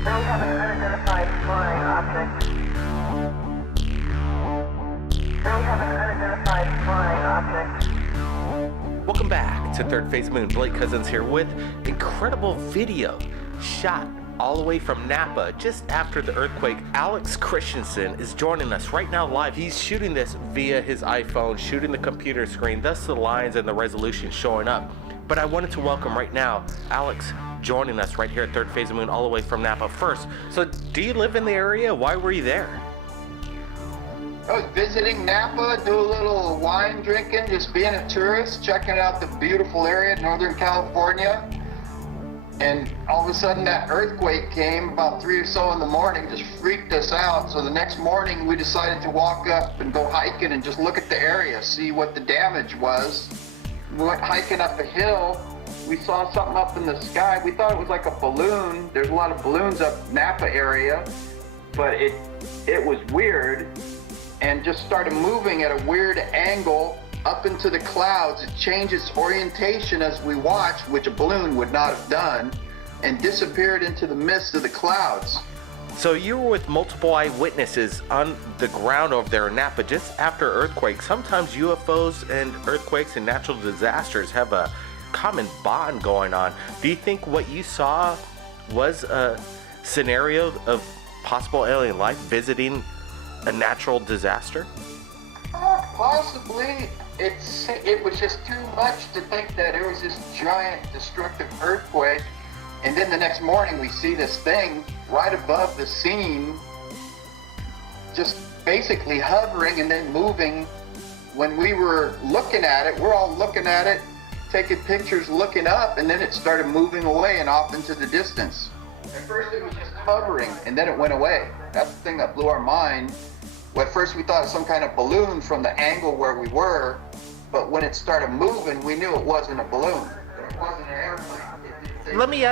We have an unidentified flying object. We have an unidentified flying object. Welcome back to Third Phase Moon. Blake Cousins here with incredible video shot all the way from Napa just after the earthquake. Alex Christensen is joining us right now live. He's shooting this via his iPhone, shooting the computer screen, thus the lines and the resolution showing up. But I wanted to welcome right now Alex joining us right here at Third Phase of Moon all the way from Napa. First, so do you live in the area? Why were you there? I was visiting Napa, do a little wine drinking, just being a tourist, checking out the beautiful area, Northern California. And all of a sudden that earthquake came about 3 or so in the morning, just freaked us out. So the next morning we decided to walk up and go hiking and just look at the area, see what the damage was. We went hiking up a hill. We saw something up in the sky. We thought it was like a balloon. There's a lot of balloons up Napa area, but it was weird and just started moving at a weird angle up into the clouds. It changed its orientation as we watched, which a balloon would not have done, and disappeared into the midst of the clouds. So you were with multiple eyewitnesses on the ground over there in Napa just after earthquakes. Sometimes UFOs and earthquakes and natural disasters have a common bond going on. Do you think what you saw was a scenario of possible alien life visiting a natural disaster? Possibly. It was just too much to think that it was this giant destructive earthquake, and then the next morning we see this thing right above the scene, just basically hovering and then moving. When we were looking at it, we're all looking at it, taking pictures, looking up, and then it started moving away and off into the distance. At first it was just hovering, and then it went away. That's the thing that blew our mind. Well, at first we thought it was some kind of balloon from the angle where we were, but when it started moving, we knew it wasn't a balloon. It wasn't an airplane. Let me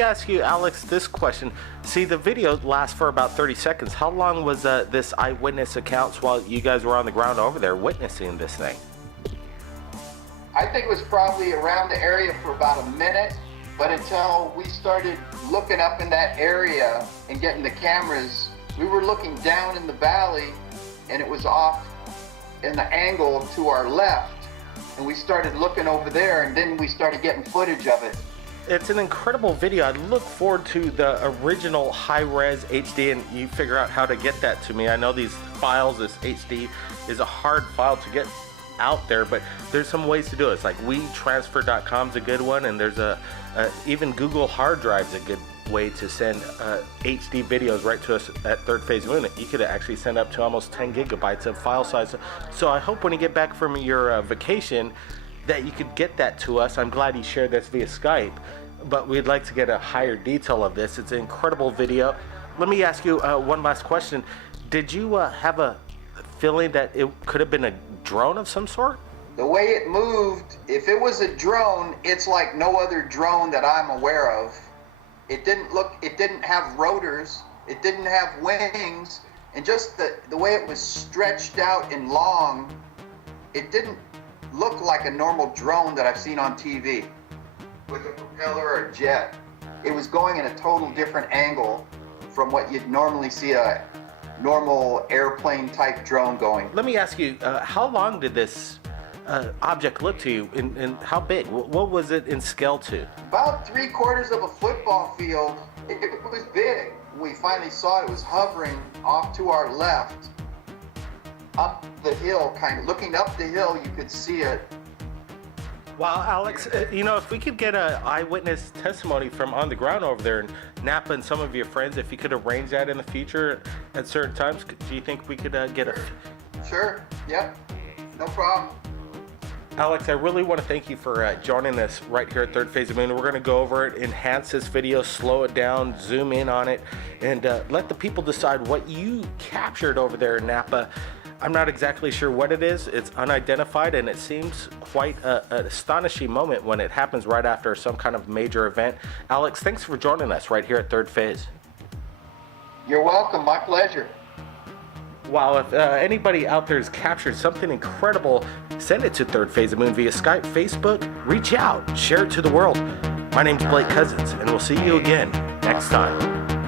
ask you, Alex, this question. See, the video lasts for about 30 seconds. How long was this eyewitness accounts while you guys were on the ground over there witnessing this thing? I think it was probably around the area for about a minute, but until we started looking up in that area and getting the cameras, we were looking down in the valley, and it was off in the angle to our left, and we started looking over there, and then we started getting footage of it. It's an incredible video. I look forward to the original high-res HD, and you figure out how to get that to me. I know these files, this HD is a hard file to get out there, but there's some ways to do it. It's like WeTransfer.com is a good one, and there's even Google hard drive's a good way to send HD videos right to us at Third Phase Moon. You could actually send up to almost 10 gigabytes of file size. So I hope when you get back from your vacation that you could get that to us. I'm glad you shared this via Skype, but we'd like to get a higher detail of this. It's an incredible video. Let me ask you one last question. Did you have a feeling that it could have been a drone of some sort? The way it moved, if it was a drone, it's like no other drone that I'm aware of. It didn't have rotors, it didn't have wings, and just the way it was stretched out and long, it didn't look like a normal drone that I've seen on TV with a propeller or a jet. It was going in a total different angle from what you'd normally see a normal airplane type drone going. Let me ask you, how long did this object look to you, and how big? What was it in scale to? About 3/4 of a football field. It was big. We finally saw it was hovering off to our left, up the hill, kind of looking up the hill, you could see it. Wow, Alex, if we could get an eyewitness testimony from on the ground over there in Napa and some of your friends, if you could arrange that in the future at certain times, do you think we could get a... Sure, yep, no problem. Alex, I really want to thank you for joining us right here at Third Phase of Moon. We're going to go over it, enhance this video, slow it down, zoom in on it, and let the people decide what you captured over there in Napa. I'm not exactly sure what it is. It's unidentified, and it seems quite an astonishing moment when it happens right after some kind of major event. Alex, thanks for joining us right here at Third Phase. You're welcome, my pleasure. Wow, if anybody out there has captured something incredible, send it to Third Phase of Moon via Skype, Facebook, reach out, share it to the world. My name's Blake Cousins, and we'll see you again next time.